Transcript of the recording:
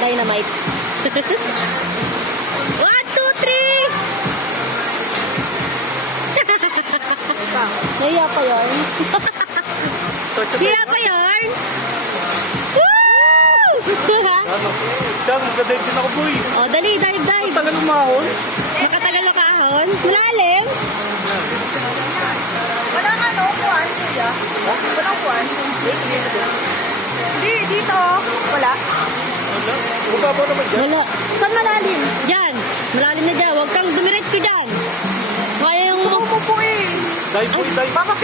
Dynamite. 1, 2, 3! Naiya pa yun. Naiya pa yun. Woo! Diyan, magdadive din ako, boy. Oh, dali, dive. Tagal umahon. Makatagal na kahon. Malalim. Walang kuwan, kuya. Walang kuwan. Hindi, dito. Wala. Mababaw naman dyan. Wala. Saan malalim? Diyan. Malalim na dyan. Huwag kang dumiretso dyan. Kaya yung... Umupo eh. Dive, boy, dive. Baka